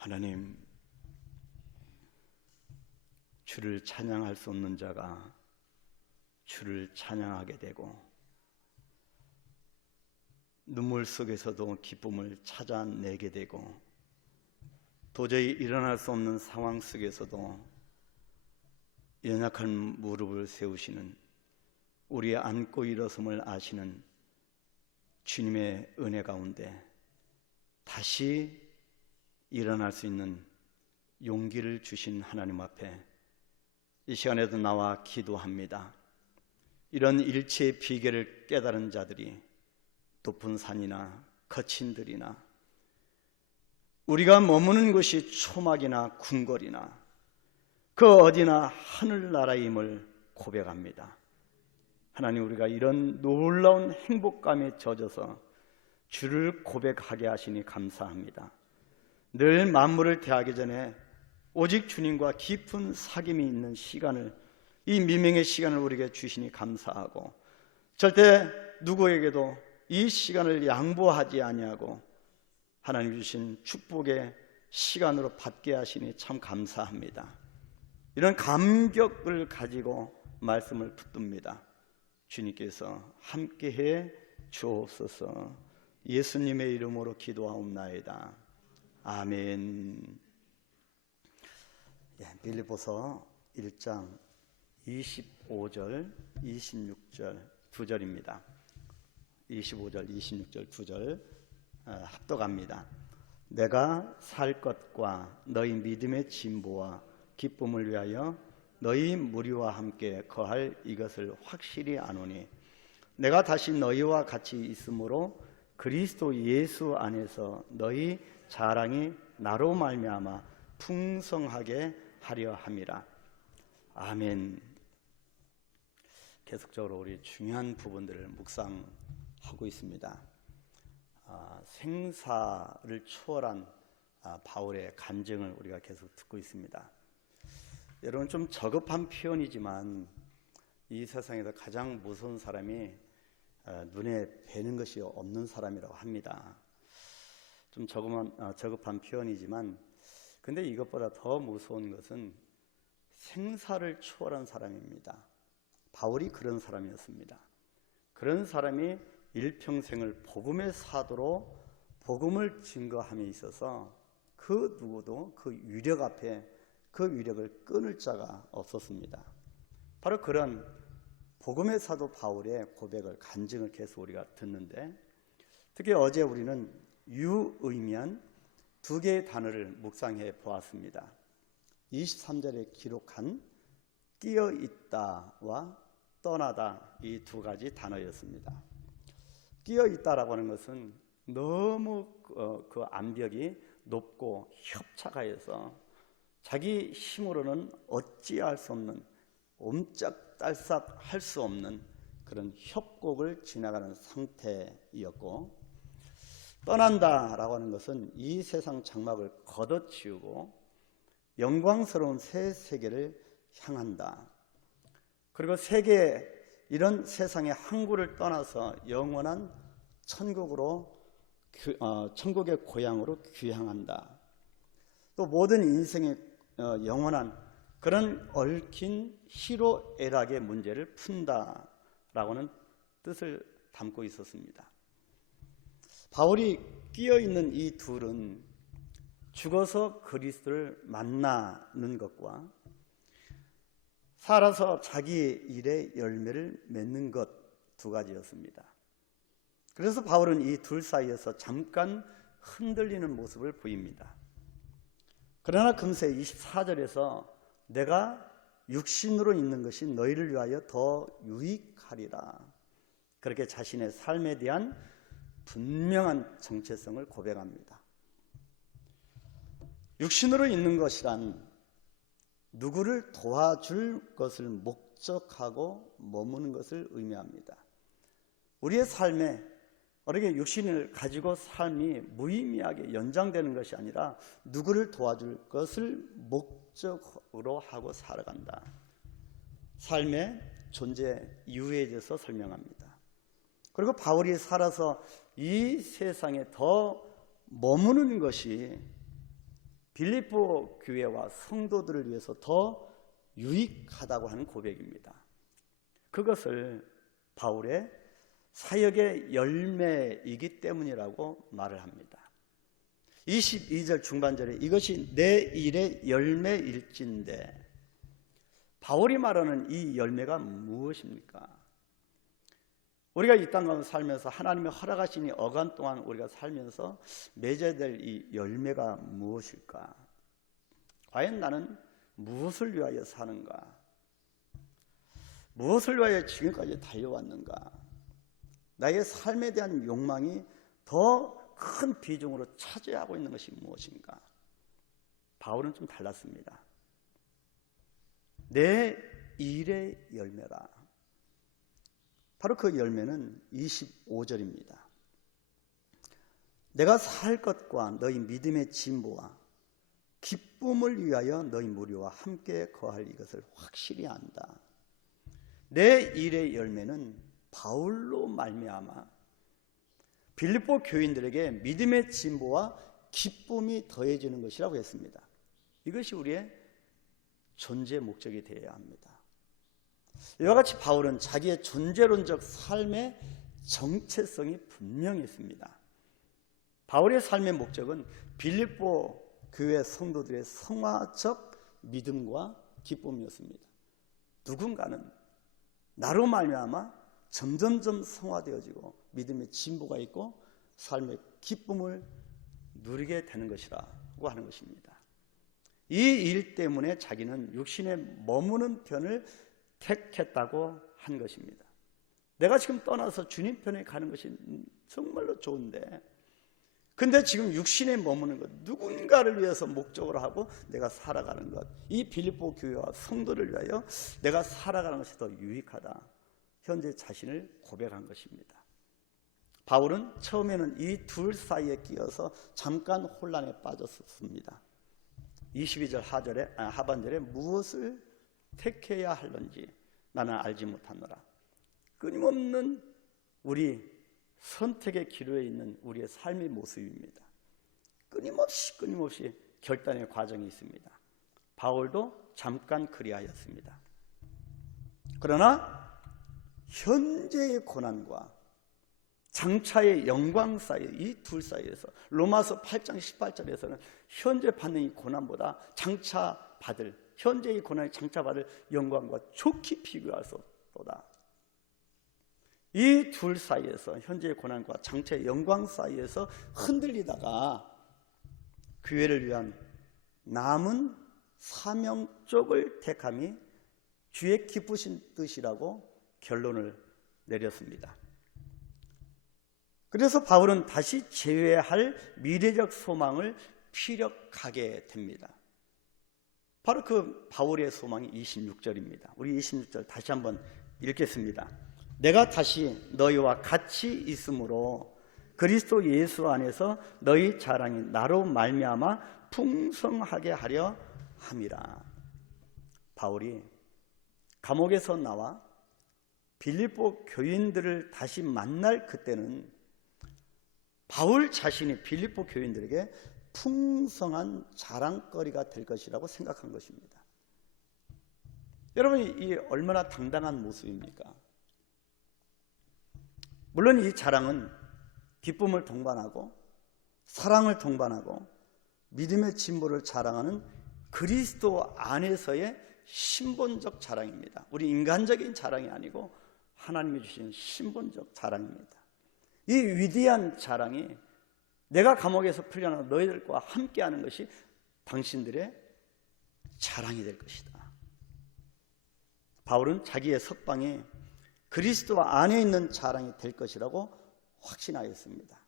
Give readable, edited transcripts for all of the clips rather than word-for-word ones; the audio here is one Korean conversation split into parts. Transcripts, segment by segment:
하나님, 주를 찬양할 수 없는 자가 주를 찬양하게 되고 눈물 속에서도 기쁨을 찾아내게 되고 도저히 일어날 수 없는 상황 속에서도 연약한 무릎을 세우시는, 우리의 앉고 일어섬을 아시는 주님의 은혜 가운데 다시 일어날 수 있는 용기를 주신 하나님 앞에 이 시간에도 나와 기도합니다. 이런 일체의 비결을 깨달은 자들이 높은 산이나 거친 들이나 우리가 머무는 곳이 초막이나 궁궐이나 그 어디나 하늘나라임을 고백합니다. 하나님, 우리가 이런 놀라운 행복감에 젖어서 주를 고백하게 하시니 감사합니다. 늘 만물을 대하기 전에 오직 주님과 깊은 사귐이 있는 시간을, 이 미명의 시간을 우리에게 주시니 감사하고 절대 누구에게도 이 시간을 양보하지 아니하고 하나님 주신 축복의 시간으로 받게 하시니 참 감사합니다. 이런 감격을 가지고 말씀을 붙듭니다. 주님께서 함께해 주옵소서. 예수님의 이름으로 기도하옵나이다. 아멘. 빌립보서 1장 25절, 26절 두 절입니다. 25절, 26절 두 절 합독합니다. 내가 살 것과 너희 믿음의 진보와 기쁨을 위하여 너희 무리와 함께 거할 이것을 확실히 아노니 내가 다시 너희와 같이 있으므로 그리스도 예수 안에서 너희 자랑이 나로 말미암아 풍성하게 하려 함이라. 아멘. 계속적으로 우리 중요한 부분들을 묵상하고 있습니다. 생사를 초월한 바울의 간증을 우리가 계속 듣고 있습니다. 여러분, 좀 저급한 표현이지만 이 세상에서 가장 무서운 사람이 눈에 뵈는 것이 없는 사람이라고 합니다. 좀 저급한 표현이지만 근데 이것보다 더 무서운 것은 생사를 초월한 사람입니다. 바울이 그런 사람이었습니다. 그런 사람이 일평생을 복음의 사도로 복음을 증거함에 있어서 그 누구도 그 위력 앞에 그 위력을 끊을 자가 없었습니다. 바로 그런 복음의 사도 바울의 고백을, 간증을 계속 우리가 듣는데, 특히 어제 우리는 유의미한 두 개의 단어를 묵상해 보았습니다. 23절에 기록한 끼어 있다와 떠나다, 이 두 가지 단어였습니다. 끼어 있다라고 하는 것은 너무 그 암벽이 높고 협착하여서 자기 힘으로는 어찌할 수 없는, 옴짝달싹 할 수 없는 그런 협곡을 지나가는 상태였고, 떠난다라고 하는 것은 이 세상 장막을 걷어치우고 영광스러운 새 세계를 향한다. 그리고 이런 세상의 항구를 떠나서 영원한 천국의 고향으로 귀향한다. 또 모든 인생의 영원한 그런 얽힌 희로애락의 문제를 푼다라고는 뜻을 담고 있었습니다. 바울이 끼어있는 이 둘은 죽어서 그리스도를 만나는 것과 살아서 자기 일의 열매를 맺는 것 두 가지였습니다. 그래서 바울은 이 둘 사이에서 잠깐 흔들리는 모습을 보입니다. 그러나 금세 24절에서 내가 육신으로 있는 것이 너희를 위하여 더 유익하리라, 그렇게 자신의 삶에 대한 분명한 정체성을 고백합니다. 육신으로 있는 것이란 누구를 도와줄 것을 목적하고 머무는 것을 의미합니다. 우리의 삶에 어떻게 육신을 가지고 삶이 무의미하게 연장되는 것이 아니라 누구를 도와줄 것을 목적으로 하고 살아간다. 삶의 존재 이유에 대해서 설명합니다. 그리고 바울이 살아서 이 세상에 더 머무는 것이 빌립보 교회와 성도들을 위해서 더 유익하다고 하는 고백입니다. 그것을 바울의 사역의 열매이기 때문이라고 말을 합니다. 22절 중반절에 이것이 내 일의 열매일진데, 바울이 말하는 이 열매가 무엇입니까? 우리가 이 땅 가운데 살면서 하나님이 허락하신 이 어간 동안 우리가 살면서 맺어야 될 이 열매가 무엇일까? 과연 나는 무엇을 위하여 사는가? 무엇을 위하여 지금까지 달려왔는가? 나의 삶에 대한 욕망이 더 큰 비중으로 차지하고 있는 것이 무엇인가? 바울은 좀 달랐습니다. 내 일의 열매라. 바로 그 열매는 25절입니다. 내가 살 것과 너희 믿음의 진보와 기쁨을 위하여 너희 무리와 함께 거할 이것을 확실히 안다. 내 일의 열매는 바울로 말미암아 빌립보 교인들에게 믿음의 진보와 기쁨이 더해지는 것이라고 했습니다. 이것이 우리의 존재 목적이 되어야 합니다. 이와 같이 바울은 자기의 존재론적 삶의 정체성이 분명히 있습니다. 바울의 삶의 목적은 빌립보 교회 성도들의 성화적 믿음과 기쁨이었습니다. 누군가는 나로 말미암아 점점점 성화되어지고 믿음의 진보가 있고 삶의 기쁨을 누리게 되는 것이라고 하는 것입니다. 이 일 때문에 자기는 육신에 머무는 편을 택했다고 한 것입니다. 내가 지금 떠나서 주님 편에 가는 것이 정말로 좋은데, 근데 지금 육신에 머무는 것, 누군가를 위해서 목적으로 하고 내가 살아가는 것, 이 빌립보 교회와 성도를 위하여 내가 살아가는 것이 더 유익하다, 현재 자신을 고백한 것입니다. 바울은 처음에는 이 둘 사이에 끼어서 잠깐 혼란에 빠졌습니다. 22절 하반절에 무엇을 택해야 할런지 나는 알지 못하노라. 끊임없는 우리 선택의 기로에 있는 우리의 삶의 모습입니다. 끊임없이 결단의 과정이 있습니다. 바울도 잠깐 그리하였습니다. 그러나 현재의 고난과 장차의 영광 사이, 이 둘 사이에서 로마서 8장 18절에서는 현재 받는 이 고난보다 장차 받을, 현재의 고난이 장차 받을 영광과 좋게 비교하소도다. 이 둘 사이에서, 현재의 고난과 장차의 영광 사이에서 흔들리다가 교회를 위한 남은 사명 쪽을 택함이 주의 기쁘신 뜻이라고 결론을 내렸습니다. 그래서 바울은 다시 재회할 미래적 소망을 피력하게 됩니다. 바로 그 바울의 소망이 26절입니다. 우리 26절 다시 한번 읽겠습니다. 내가 다시 너희와 같이 있으므로 그리스도 예수 안에서 너희 자랑이 나로 말미암아 풍성하게 하려 함이라. 바울이 감옥에서 나와 빌립보 교인들을 다시 만날 그때는 바울 자신이 빌립보 교인들에게 풍성한 자랑거리가 될 것이라고 생각한 것입니다. 여러분, 이 얼마나 당당한 모습입니까? 물론 이 자랑은 기쁨을 동반하고 사랑을 동반하고 믿음의 진보를 자랑하는 그리스도 안에서의 신본적 자랑입니다. 우리 인간적인 자랑이 아니고 하나님이 주신 신본적 자랑입니다. 이 위대한 자랑이 내가 감옥에서 풀려나 너희들과 함께하는 것이 당신들의 자랑이 될 것이다. 바울은 자기의 석방이 그리스도 안에 있는 자랑이 될 것이라고 확신하였습니다.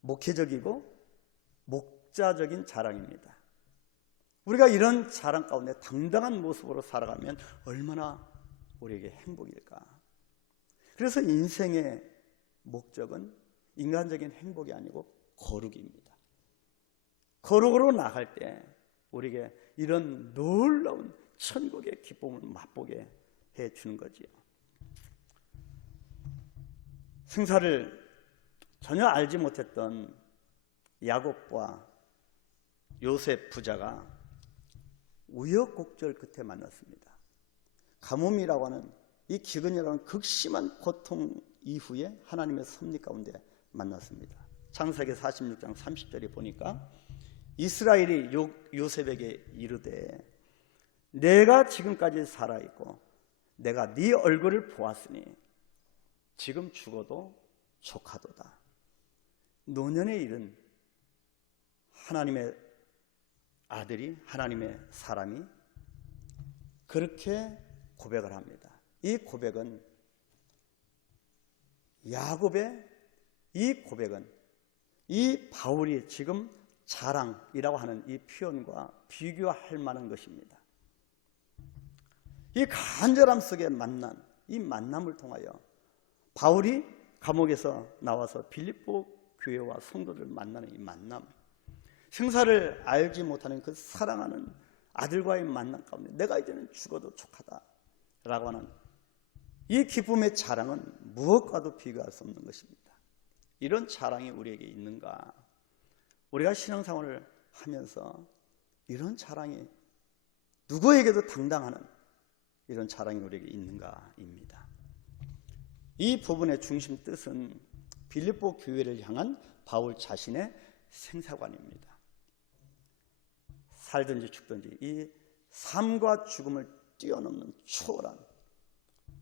목회적이고 목자적인 자랑입니다. 우리가 이런 자랑 가운데 당당한 모습으로 살아가면 얼마나 우리에게 행복일까? 그래서 인생의 목적은 인간적인 행복이 아니고 거룩입니다. 거룩으로 나갈 때 우리에게 이런 놀라운 천국의 기쁨을 맛보게 해주는 거지요. 승사를 전혀 알지 못했던 야곱과 요셉 부자가 우여곡절 끝에 만났습니다. 가뭄이라고 하는 이 기근이라고 하는 극심한 고통 이후에 하나님의 섭리 가운데 만났습니다. 창세기 46장 30절에 보니까 이스라엘이 요셉에게 이르되 내가 지금까지 살아있고 내가 네 얼굴을 보았으니 지금 죽어도 족하도다. 노년에 이른 하나님의 아들이, 하나님의 사람이 그렇게 고백을 합니다. 이 고백은 야곱의 이 고백은 이 바울이 지금 자랑이라고 하는 이 표현과 비교할 만한 것입니다. 이 간절함 속에 만난 이 만남을 통하여 바울이 감옥에서 나와서 빌립보 교회와 성도들을 만나는 이 만남, 생사를 알지 못하는 그 사랑하는 아들과의 만남 가운데 내가 이제는 죽어도 족하다라고 하는 이 기쁨의 자랑은 무엇과도 비교할 수 없는 것입니다. 이런 자랑이 우리에게 있는가? 우리가 신앙생활을 하면서 이런 자랑이 누구에게도 당당하는 이런 자랑이 우리에게 있는가입니다. 이 부분의 중심 뜻은 빌립보 교회를 향한 바울 자신의 생사관입니다. 살든지 죽든지 이 삶과 죽음을 뛰어넘는 초월한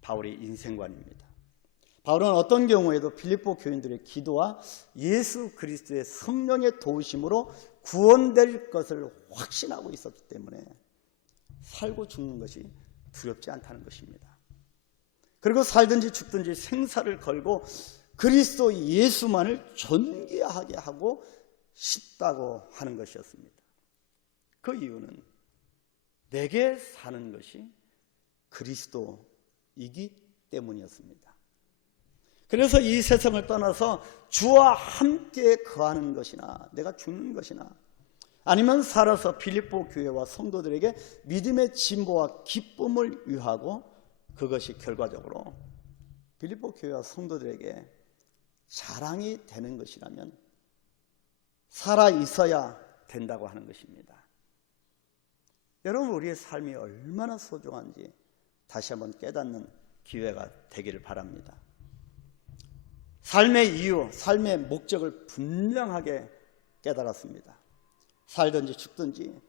바울의 인생관입니다. 바울은 어떤 경우에도 빌립보 교인들의 기도와 예수 그리스도의 성령의 도우심으로 구원될 것을 확신하고 있었기 때문에 살고 죽는 것이 두렵지 않다는 것입니다. 그리고 살든지 죽든지 생사를 걸고 그리스도 예수만을 존귀하게 하고 싶다고 하는 것이었습니다. 그 이유는 내게 사는 것이 그리스도이기 때문이었습니다. 그래서 이 세상을 떠나서 주와 함께 거하는 것이나 내가 죽는 것이나 아니면 살아서 빌립보 교회와 성도들에게 믿음의 진보와 기쁨을 유하고 그것이 결과적으로 빌립보 교회와 성도들에게 자랑이 되는 것이라면 살아 있어야 된다고 하는 것입니다. 여러분, 우리의 삶이 얼마나 소중한지 다시 한번 깨닫는 기회가 되기를 바랍니다. 삶의 이유, 삶의 목적을 분명하게 깨달았습니다. 살든지 죽든지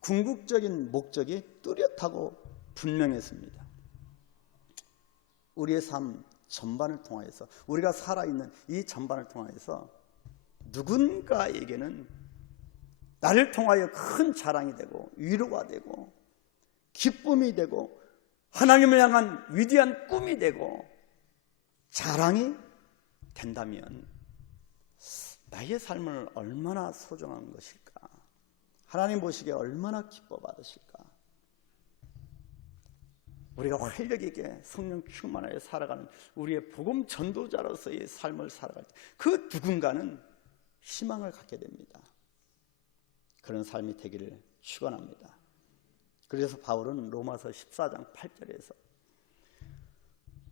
궁극적인 목적이 뚜렷하고 분명했습니다. 우리의 삶 전반을 통하여서, 우리가 살아있는 이 전반을 통하여서 누군가에게는 나를 통하여 큰 자랑이 되고 위로가 되고 기쁨이 되고 하나님을 향한 위대한 꿈이 되고 자랑이 된다면 나의 삶을 얼마나 소중한 것일까? 하나님 보시기에 얼마나 기뻐 받으실까? 우리가 활력 있게 성령 충만하여 살아가는 우리의 복음 전도자로서의 삶을 살아갈 때 그 누군가는 희망을 갖게 됩니다. 그런 삶이 되기를 축원합니다. 그래서 바울은 로마서 14장 8절에서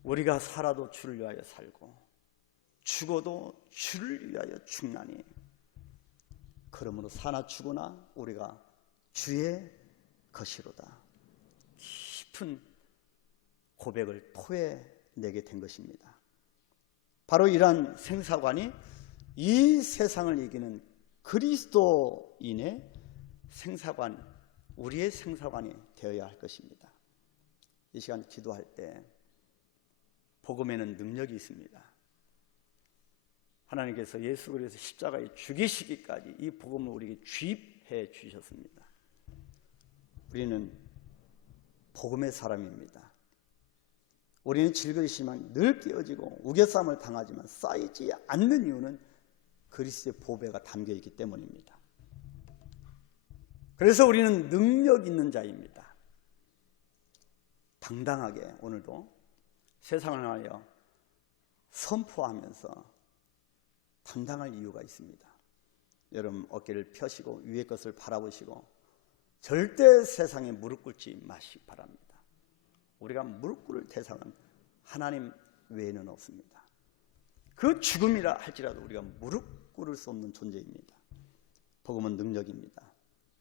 우리가 살아도 주를 위하여 살고 죽어도 주를 위하여 죽나니 그러므로 사나 죽으나 우리가 주의 것이로다. 깊은 고백을 토해내게 된 것입니다. 바로 이러한 생사관이 이 세상을 이기는 그리스도인의 생사관, 우리의 생사관이 되어야 할 것입니다. 이 시간 기도할 때 복음에는 능력이 있습니다. 하나님께서 예수 그리스도 십자가에 죽이시기까지 이 복음을 우리에게 주입해 주셨습니다. 우리는 복음의 사람입니다. 우리는 즐거이지만 늘 깨어지고 우겨싸움을 당하지만 쌓이지 않는 이유는 그리스도의 보배가 담겨있기 때문입니다. 그래서 우리는 능력 있는 자입니다. 당당하게 오늘도 세상을 향하여 선포하면서 당당할 이유가 있습니다. 여러분 어깨를 펴시고 위의 것을 바라보시고 절대 세상에 무릎 꿇지 마시기 바랍니다. 우리가 무릎 꿇을 대상은 하나님 외에는 없습니다. 그 죽음이라 할지라도 우리가 무릎 꿇을 수 없는 존재입니다. 복음은 능력입니다.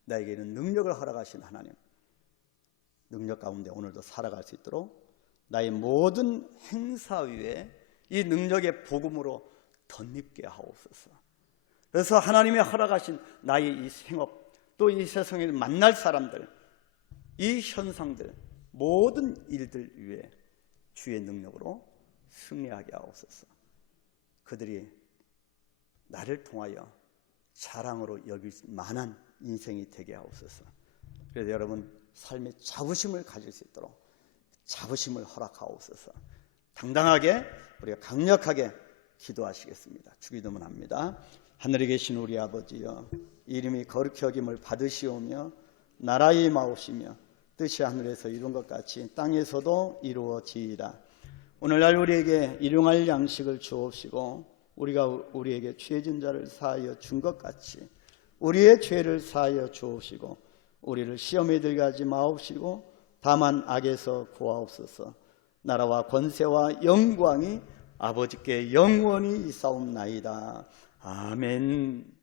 나에게는 능력을 허락하신 하나님, 능력 가운데 오늘도 살아갈 수 있도록 나의 모든 행사 위에 이 능력의 복음으로 덧입게 하옵소서. 그래서 하나님이 허락하신 나의 이 생업, 또 이 세상에 만날 사람들, 이 현상들, 모든 일들 위에 주의 능력으로 승리하게 하옵소서. 그들이 나를 통하여 자랑으로 여길 만한 인생이 되게 하옵소서. 그래서 여러분 삶의 자부심을 가질 수 있도록 자부심을 허락하옵소서. 당당하게 우리가 강력하게 기도하시겠습니다. 주기도문 합니다. 하늘에 계신 우리 아버지여, 이름이 거룩히 여김을 받으시오며 나라의 임하옵시며 뜻이 하늘에서 이룬 것 같이 땅에서도 이루어지이다. 오늘날 우리에게 일용할 양식을 주옵시고 우리가 우리에게 죄진 자를 사하여 준 것 같이 우리의 죄를 사하여 주옵시고 우리를 시험에 들게 하지 마옵시고 다만 악에서 구하옵소서. 나라와 권세와 영광이 아버지께 영원히 있사옵나이다. 아멘.